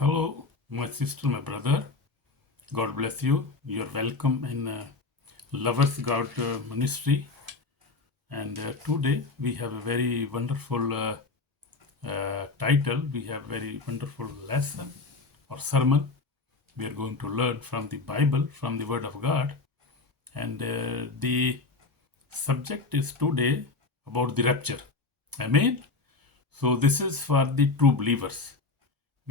Hello, my sister, my brother. God bless you. You're welcome in Lovers God Ministry. And today we have a very wonderful title. We have very wonderful lesson or sermon. We are going to learn from the Bible, from the Word of God. And the subject is today about the rapture. Amen. So this is for the true believers.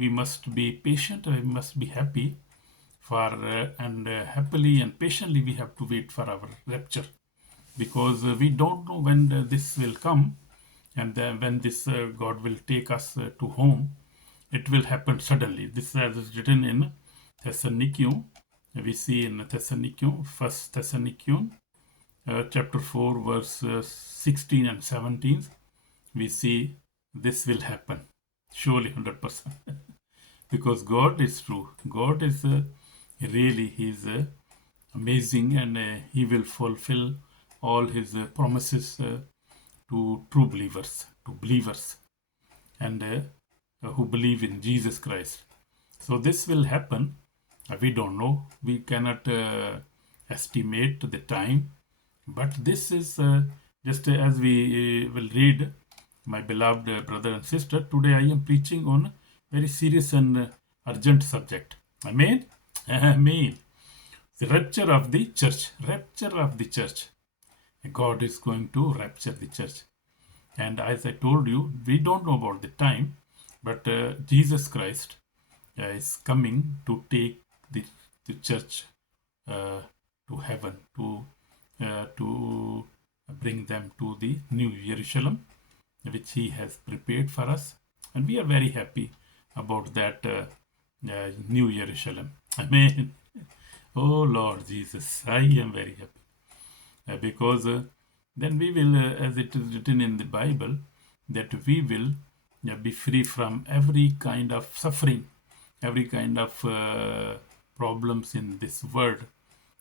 We must be patient. We must be happy for and happily and patiently we have to wait for our rapture, because we don't know when this will come, and when this God will take us to home. It will happen suddenly. This is written in Thessalonians. We see in Thessalonians, First Thessalonians chapter 4 verse 16 and 17. We see this will happen surely 100%. Because God is true. God is really, He's amazing, and He will fulfill all His promises to true believers, and who believe in Jesus Christ. So this will happen. We don't know. We cannot estimate the time, but this is just as we will read, my beloved brother and sister. Today I am preaching on very serious and urgent subject. Amen. Amen. The rapture of the church. Rapture of the church. God is going to rapture the church. And as I told you, we don't know about the time, but Jesus Christ is coming to take the church to heaven, to bring them to the New Jerusalem, which He has prepared for us. And we are very happy about that New Jerusalem. Amen. Oh Lord Jesus, I am very happy because then we will, as it is written in the Bible, that we will be free from every kind of suffering, every kind of problems in this world,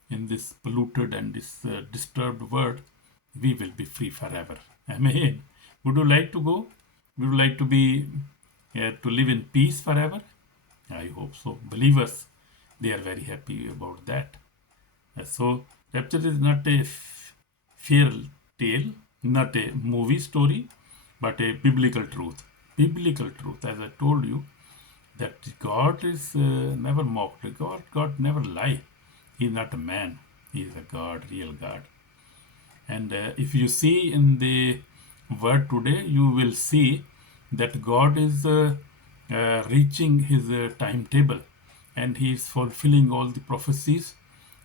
in this polluted and this disturbed world. We will be free forever. Amen. Would you like to go? Would you like to be to live in peace forever? I hope so. Believers, they are very happy about that. So rapture is not a fairy tale, not a movie story, but a biblical truth. Biblical truth, as I told you, that God is never mocked. God never lie. He is not a man. He is a God, real God. And if you see in the word today, you will see that God is reaching His timetable, and He is fulfilling all the prophecies.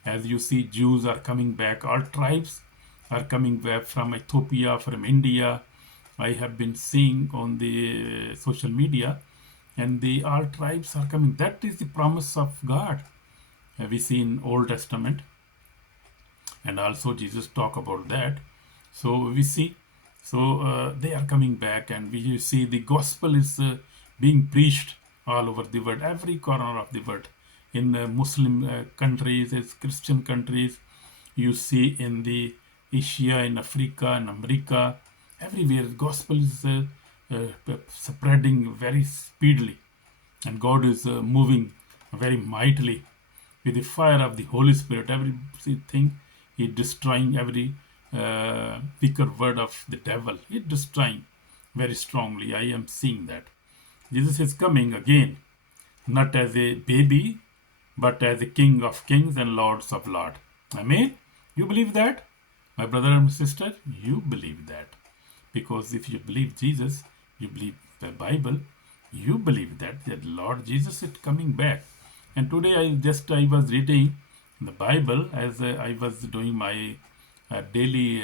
As you see, Jews are coming back. All tribes are coming back from Ethiopia, from India. I have been seeing on the social media, and the all tribes are coming. That is the promise of God. We see in Old Testament, and also Jesus talk about that. So we see, so they are coming back, and we see the gospel is being preached all over the world, every corner of the world, in Muslim countries, as Christian countries. You see in the Asia, in Africa, in America, everywhere, the gospel is spreading very speedily, and God is moving very mightily with the fire of the Holy Spirit. Everything He destroying every weaker word of the devil. He destroying very strongly. I am seeing that. Jesus is coming again, not as a baby, but as a King of kings and Lords of lords. Amen. You believe that? My brother and sister, you believe that. Because if you believe Jesus, you believe the Bible, you believe that Lord Jesus is coming back. And today I was reading the Bible as I was doing my daily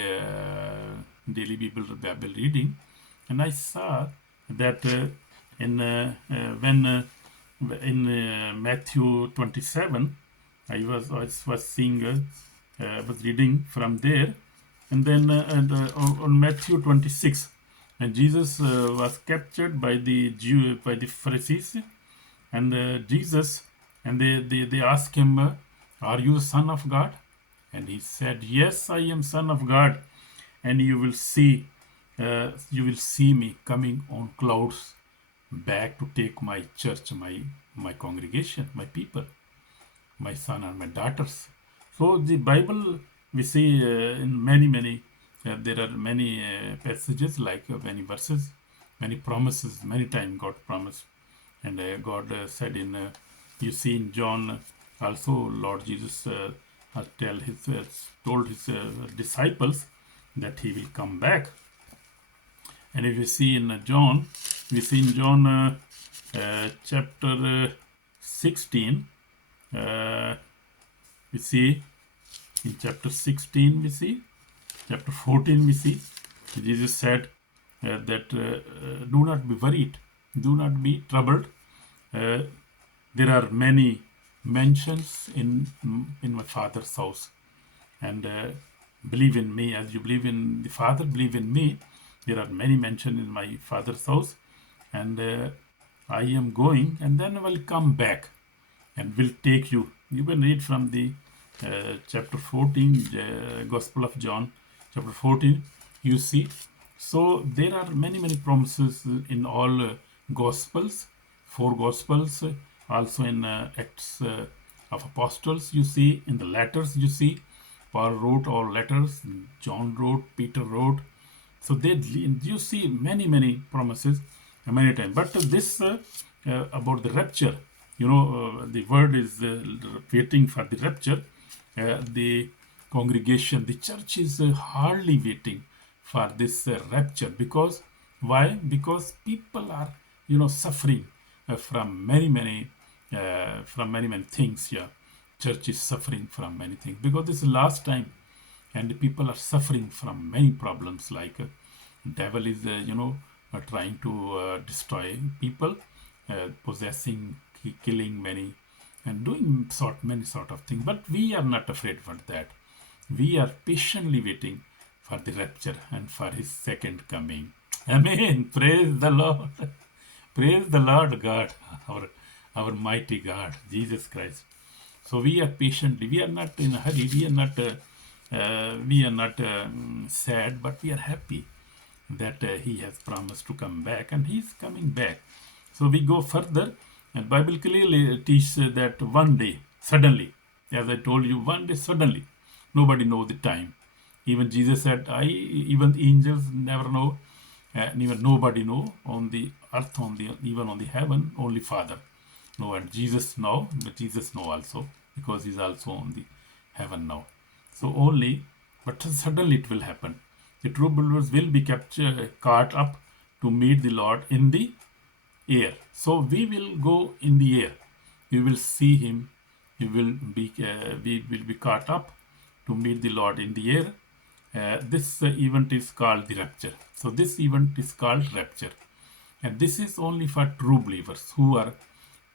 Bible reading, and I saw that when in Matthew 27, I was seeing, I was reading from there, and then on Matthew 26, and Jesus was captured by the Pharisees, and Jesus, and they asked him, "Are you the Son of God?" And he said, "Yes, I am Son of God, and you will see me coming on clouds back to take my church, my congregation, my people, my son and my daughters. So the Bible, we see in many there are many passages, like many verses, many promises. Many times God promised, and God said in you see in John also, Lord Jesus told his disciples that he will come back. And if you see in John, we see in John chapter 16, uh, we see in chapter 16, we see chapter 14, we see Jesus said that do not be worried, do not be troubled. Uh, there are many mentions in my Father's house, and believe in me as you believe in the Father, believe in me. There are many mentions in my Father's house, and I am going, and then I will come back and will take you. You can read from the chapter 14, Gospel of John, chapter 14. You see, so there are many promises in all Gospels, four Gospels, also in Acts of Apostles. You see in the letters. You see, Paul wrote all letters. John wrote. Peter wrote. So you see many promises many times. But this about the rapture, the word is waiting for the rapture. The congregation, the church is hardly waiting for this rapture, because why? Because people are suffering from many things. Yeah, church is suffering from many things because this is last time, and people are suffering from many problems, like devil is trying to destroy people, possessing, killing many, and doing many sort of things. But we are not afraid for that. We are patiently waiting for the rapture and for his second coming. Amen. Praise the Lord. Praise the Lord God, our mighty God, Jesus Christ. So we are patiently. We are not in a hurry. We are not sad, but we are happy that he has promised to come back, and he is coming back. So we go further, and Bible clearly teaches that one day, suddenly, as I told you, one day suddenly, nobody knows the time. Even Jesus said, even the angels never know, and even nobody know on the earth, even on the heaven, only Father. No, and Jesus know, but Jesus know also, because he's also on the heaven now. So only, but suddenly it will happen. The true believers will be caught up to meet the Lord in the air. So we will go in the air. We will see him. We will be caught up to meet the Lord in the air. This event is called the rapture. So this event is called rapture. And this is only for true believers who are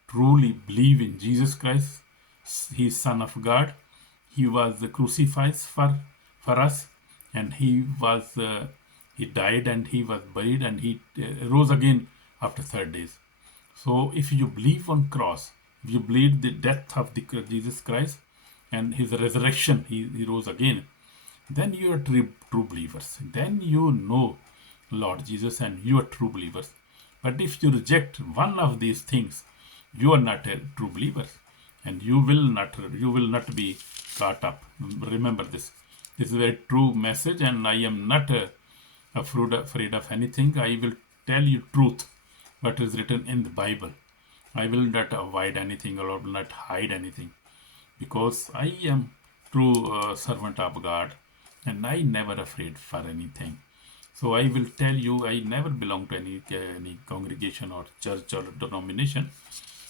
truly believe in Jesus Christ. He is Son of God. He was crucified for us, and he died, and he was buried, and he rose again after 3 days. So if you believe on cross, if you believe the death of Jesus Christ and his resurrection, he rose again, then you are true believers. Then you know Lord Jesus, and you are true believers. But if you reject one of these things, you are not a true believer, and you will not be caught up. Remember this. This is a very true message, and I am not afraid of anything. I will tell you truth, what is written in the Bible. I will not avoid anything, or will not hide anything, because I am true servant of God, and I never afraid for anything. So I will tell you, I never belong to any congregation or church or denomination.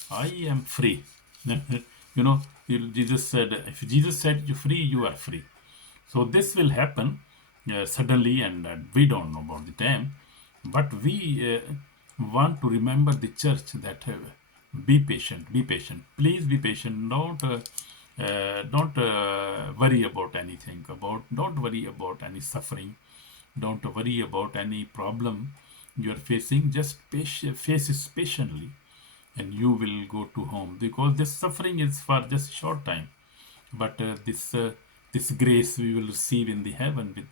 I am free. Jesus said, if Jesus said you free, you are free. So this will happen suddenly, and we don't know about the time. But we want to remember the church that be patient, be patient. Please be patient. Don't worry about anything. Don't worry about any suffering. Don't worry about any problem you are facing. Just face it patiently, and you will go to home, because this suffering is for just short time, but this grace we will receive in the heaven with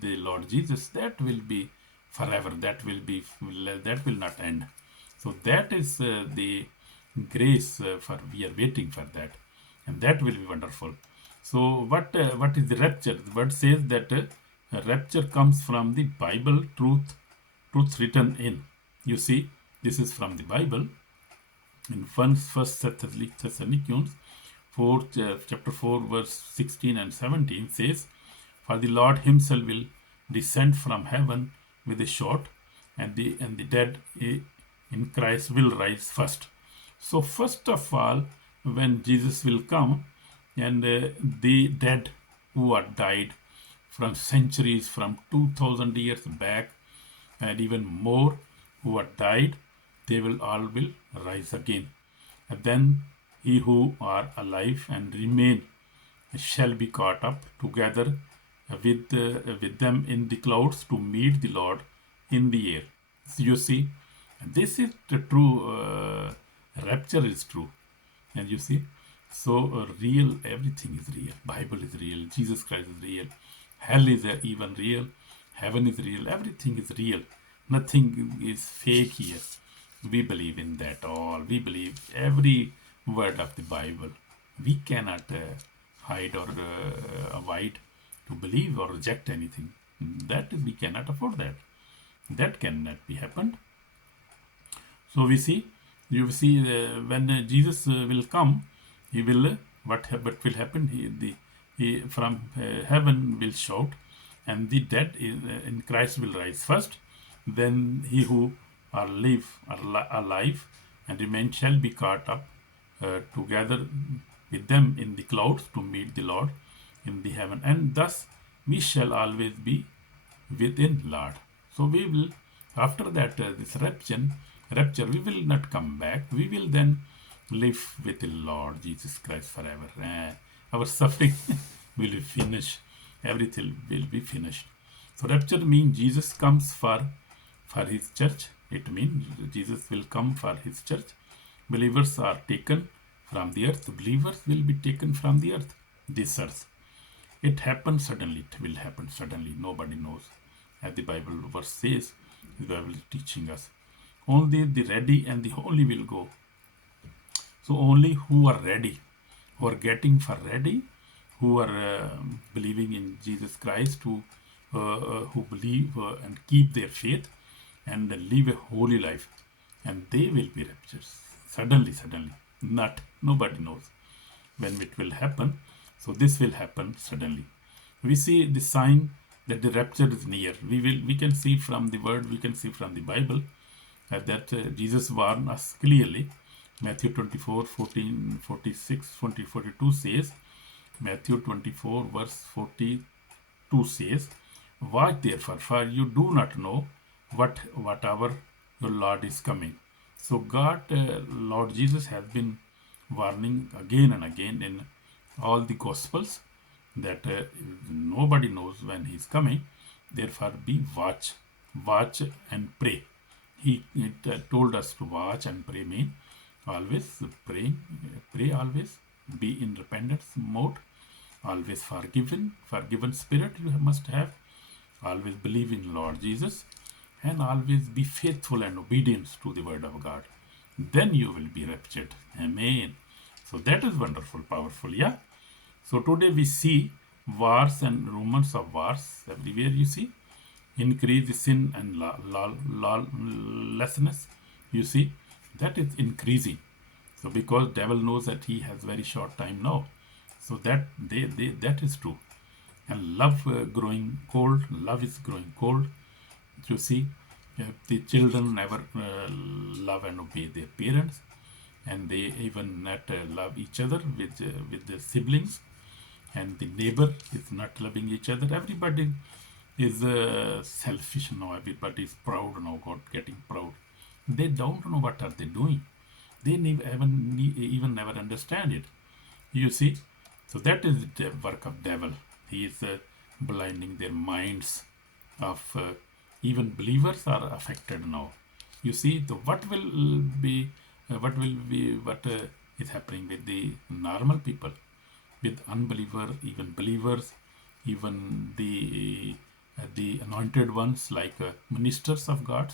the Lord Jesus, that will be forever. That will not end. So that is the grace for we are waiting for that, and that will be wonderful. So what is the rapture? The word says that rapture comes from the Bible truth written in. You see, this is from the Bible in First Thessalonians 4, chapter 4, verse 16 and 17 says, "For the Lord himself will descend from heaven with a shout, and the dead in Christ will rise first." So first of all, when Jesus will come, and the dead who are died from centuries, from 2000 years back, and even more who are died, they will all will rise again. And then he who are alive and remain shall be caught up together with them in the clouds to meet the Lord in the air. So you see, this is the true rapture is true, and you see, so real, everything is real. Bible is real. Jesus Christ is real. Hell is even real. Heaven is real. Everything is real. Nothing is fake here. We believe in that all. We believe every word of the Bible. We cannot hide or avoid to believe or reject anything. That we cannot afford that. That cannot be happened. So we see, you see, when Jesus will come, he will what will happen? He from heaven will shout, and the dead in Christ will rise first. Then he who are alive and remain shall be caught up together with them in the clouds to meet the Lord in the heaven, and thus we shall always be within Lord. So we will, after that this rapture, we will not come back. We will then live with the Lord Jesus Christ forever. Our suffering will be finished. Everything will be finished. So rapture means Jesus comes for his church. It means Jesus will come for his church. Believers are taken from the earth. Believers will be taken from the earth, this earth. It happens suddenly. It will happen suddenly. Nobody knows. As the Bible verse says, the Bible is teaching us. Only the ready and the holy will go. So only who are ready, who are getting for ready, who are believing in Jesus Christ, who believe and keep their faith and live a holy life, and they will be raptured. Suddenly. Nobody knows when it will happen. So this will happen suddenly. We see the sign that the rapture is near. We can see from the word, we can see from the Bible that Jesus warned us clearly. Matthew 24, 14, 46, 20, 42 says, Matthew 24 verse 42 says, "Watch therefore, for you do not know what hour your Lord is coming." So God, Lord Jesus has been warning again and again in all the Gospels that nobody knows when he's coming. Therefore be watch and pray. He told us to watch and pray mean always pray always, be in repentance mode, always forgiven spirit you must have, always believe in Lord Jesus, and always be faithful and obedient to the word of God. Then you will be raptured. Amen. So that is wonderful, powerful, yeah. So today we see wars and rumors of wars everywhere. You see, increase sin and lawlessness. You see, that is increasing. So because devil knows that he has very short time now, so that that is true. And love growing cold. Love is growing cold. You see, the children never love and obey their parents, and they even not love each other with their siblings, and the neighbor is not loving each other. Everybody is selfish now. Everybody is proud now. God getting proud. They don't know what are they doing. They even never understand it. You see, so that is the work of devil. He is blinding their minds of even believers are affected now. You see, what is happening with the normal people, with unbeliever, even believers, even the anointed ones like ministers of God.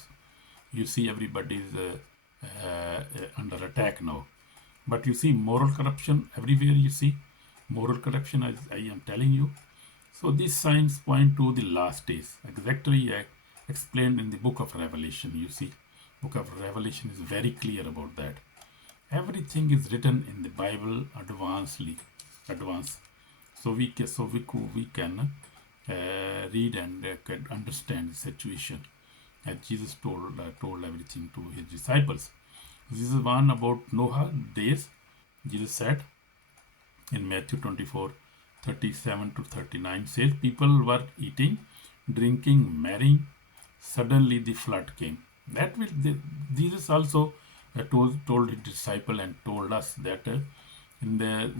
You see, everybody is under attack now. But you see moral corruption everywhere. You see moral corruption, as I am telling you. So these signs point to the last days, exactly explained in the book of Revelation. You see, book of Revelation is very clear about that. Everything is written in the Bible advance. So we can read and can understand the situation, as Jesus told everything to his disciples. This is one about Noah days. Jesus said in Matthew 24:37 to 39 says, people were eating, drinking, marrying. Suddenly the flood came. Jesus also told his disciple and told us that in the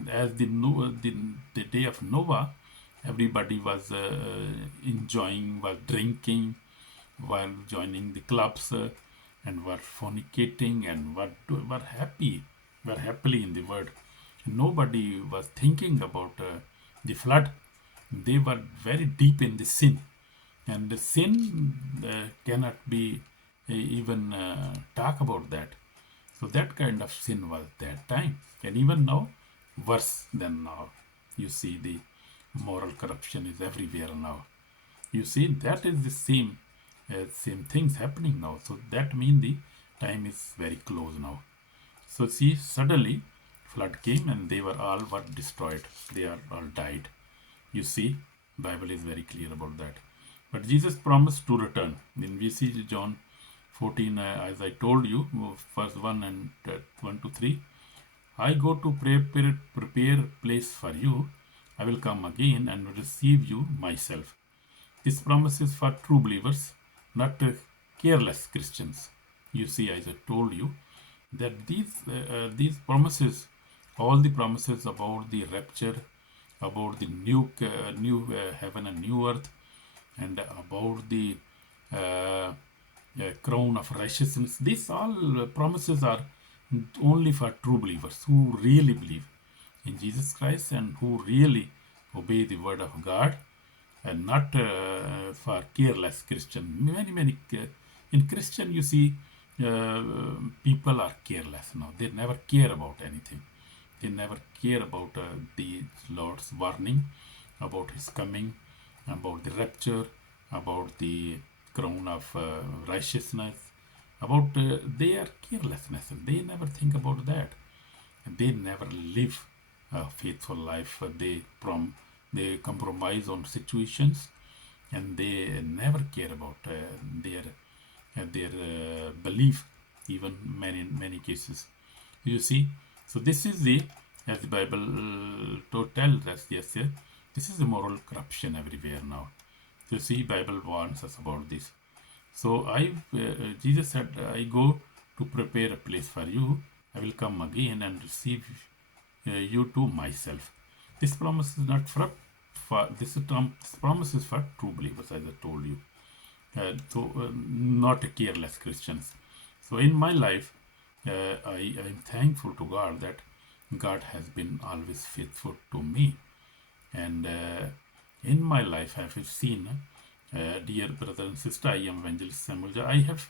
day of Noah, everybody was enjoying, was drinking, were joining the clubs, and were fornicating, and were happily in the world. Nobody was thinking about the flood. They were very deep in the sin, and the sin cannot be even talk about that. So that kind of sin was that time, and even now worse than now. You see, the moral corruption is everywhere now. You see, that is the same things happening now. So that means the time is very close now. So see, suddenly flood came and they were destroyed. They are all died. You see, Bible is very clear about that. But Jesus promised to return. When we see John 14, as I told you, verse 1 and 1 to 3, I go to prepare place for you. I will come again and receive you myself. This promise is for true believers, not careless Christians. You see, as I told you, that these promises, all the promises about the rapture, about the new heaven and new earth, and about the crown of righteousness, these all promises are only for true believers who really believe in Jesus Christ and who really obey the word of God, and not for careless Christian. Many in Christian, you see, people are careless now. They never care about anything. They never care about the Lord's warning, about his coming, about the rapture, about the crown of righteousness, about their carelessness. They never think about that. They never live a faithful life. They compromise on situations, and they never care about their belief, even many cases. You see, so this is as the Bible tells us, yes, this is the moral corruption everywhere now. So see, Bible warns us about this. So Jesus said, I go to prepare a place for you. I will come again and receive you to myself. This promise is not for this promise is for true believers, as I told you. Not careless Christians. So in my life, I am thankful to God that God has been always faithful to me. And in my life, I have seen, dear brother and sister, I am Evangelist Samuel John. I have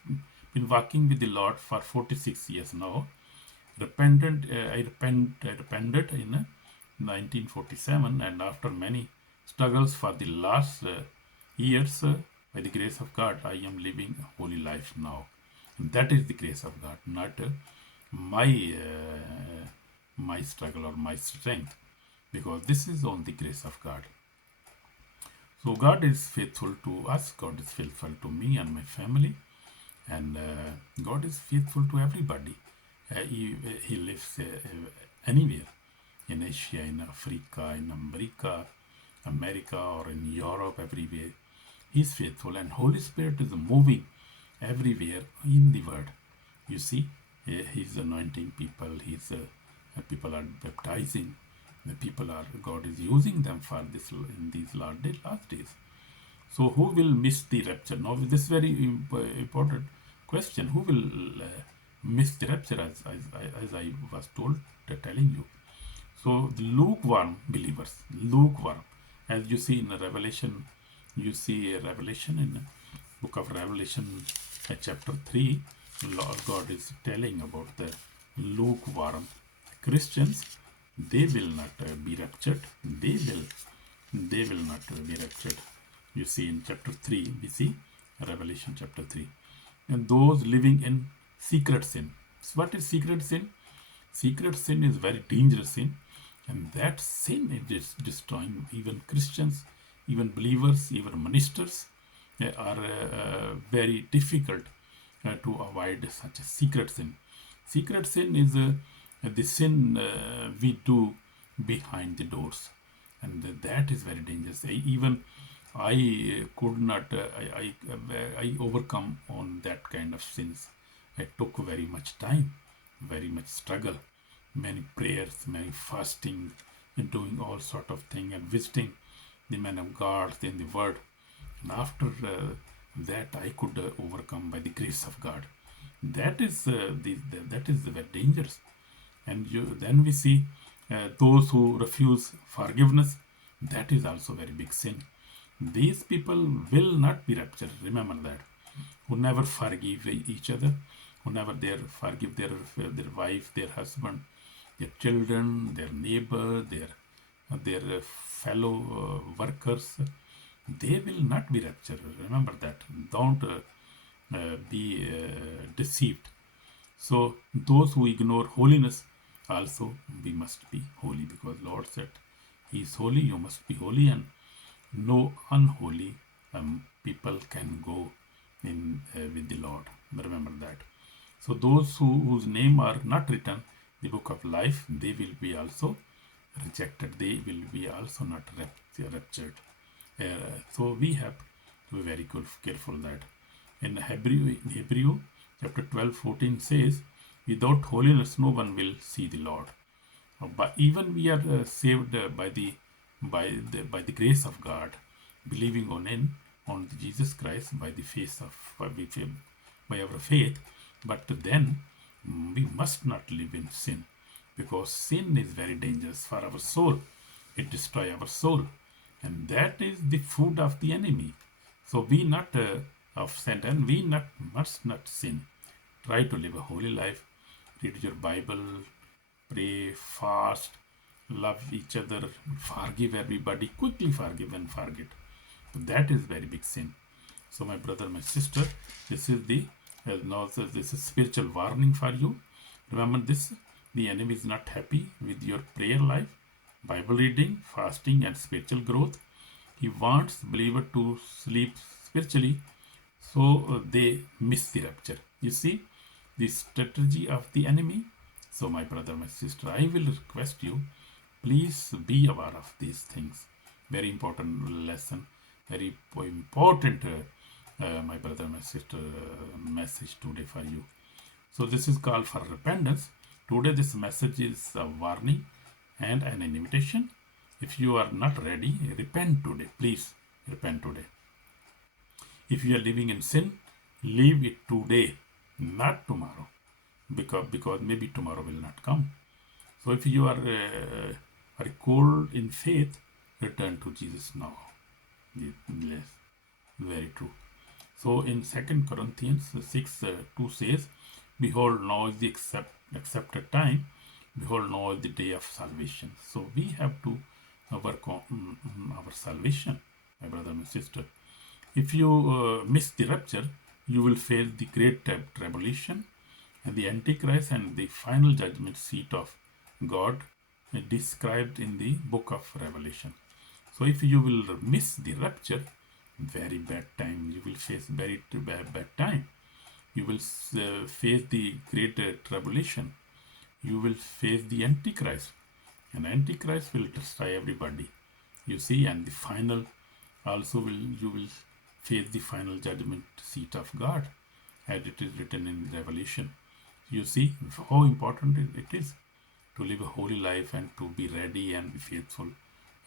been walking with the Lord for 46 years now. I repented in 1947, and after many struggles for the last years, by the grace of God, I am living a holy life now. And that is the grace of God, not my struggle or my strength, because this is on the grace of God. So God is faithful to us. God is faithful to me and my family, and God is faithful to everybody. He lives anywhere, in Asia, in Africa, in America, or in Europe, everywhere. He's faithful, and Holy Spirit is moving everywhere in the world. You see, he's anointing people. People are baptizing. God is using them for this in these last days. So who will miss the rapture? Now, this is very important question. Who will miss the rapture, as I was telling you? So the lukewarm believers, as you see in the Revelation. You see Revelation in book of Revelation, chapter 3. Lord God is telling about the lukewarm Christians. They will not be raptured. They will not be raptured. You see in chapter 3, we see Revelation chapter 3. And those living in secret sin. So what is secret sin? Secret sin is very dangerous sin, and that sin is destroying even Christians, even believers, even ministers. They are very difficult to avoid such a secret sin. Secret sin is the sin we do behind the doors, and that is very dangerous. Even I could not, I overcome on that kind of sins. It took very much time, very much struggle, many prayers, many fasting, and doing all sort of thing and visiting the men of God in the Word. And after that, I could overcome by the grace of God. That is that is very dangerous. And then we see those who refuse forgiveness. That is also very big sin. These people will not be raptured. Remember that. Who never forgive each other, who never forgive their wife, their husband, their children, their neighbor, their fellow workers, they will not be raptured. Remember that. Don't be deceived. So those who ignore holiness, also we must be holy, because Lord said He is holy, you must be holy, and no unholy people can go in with the Lord. Remember that. So those whose name are not written in the book of life, they will be also rejected. They will be also not raptured. So we have to be very careful that. In Hebrew chapter 12:14 says, without holiness no one will see the Lord. But even we are saved by the grace of God, believing on Jesus Christ by the face of by our faith. But then we must not live in sin, because sin is very dangerous for our soul. It destroys our soul, and that is the food of the enemy. So we not of Satan. We must not sin. Try to live a holy life. Read your Bible, pray, fast, love each other, forgive everybody, quickly forgive and forget. That is very big sin. So my brother, my sister, this is this is spiritual warning for you. Remember this, the enemy is not happy with your prayer life, Bible reading, fasting and spiritual growth. He wants believer to sleep spiritually, so they miss the rapture. You see the strategy of the enemy. So my brother, my sister, I will request you, please be aware of these things. Very important lesson, very important my brother, my sister, message today for you. So this is called for repentance. Today this message is a warning and an invitation. If you are not ready, repent today. Please repent today. If you are living in sin, leave it today, not tomorrow, because maybe tomorrow will not come. So if you are cold in faith, return to Jesus now. Yes, very true. So in 2 Corinthians 6:2 says, behold, now is the accepted time. Behold, now is the day of salvation. So we have to work on our salvation, my brother, my sister. If you miss the rapture, you will face the great tribulation and the Antichrist and the final judgment seat of God described in the book of Revelation. So if you will miss the rapture, very bad time. You will face very bad time. You will face the great tribulation. You will face the Antichrist, and Antichrist will destroy everybody. You see, and the final also you will face the final judgment seat of God, as it is written in Revelation. You see how important it is to live a holy life and to be ready and be faithful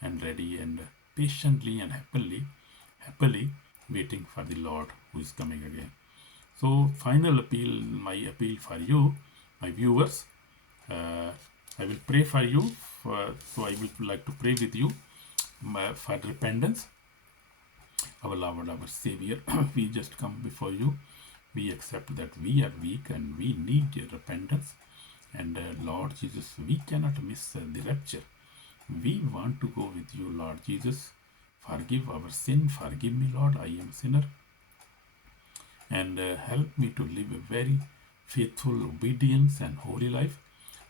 and ready and patiently and happily waiting for the Lord who is coming again. So final appeal, my appeal for you, my viewers, I will pray for you. So I would like to pray with you for repentance. Our Lord, our Savior, we just come before you We accept that we are weak and we need your repentance. And Lord Jesus, we cannot miss the rapture. We want to go with you, Lord Jesus. Forgive our sin. Forgive me, Lord. I am a sinner. And help me to live a very faithful obedience and holy life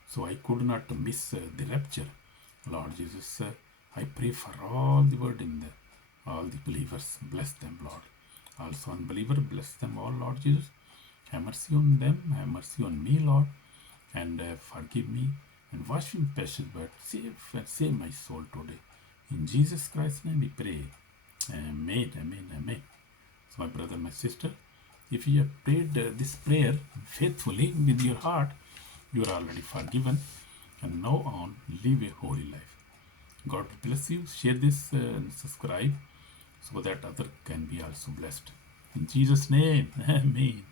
so I could not miss the rapture. Lord Jesus, I pray for all the word in the all the believers. Bless them, Lord. Also unbeliever, bless them all, Lord Jesus. Have mercy on them. Have mercy on me, Lord. And forgive me and wash me in precious blood. Save my soul today. In Jesus Christ's name we pray. Amen, amen, amen. So my brother, my sister, if you have prayed this prayer faithfully with your heart, you are already forgiven. And now on, live a holy life. God bless you. Share this and subscribe so that other can be also blessed. In Jesus' name, amen.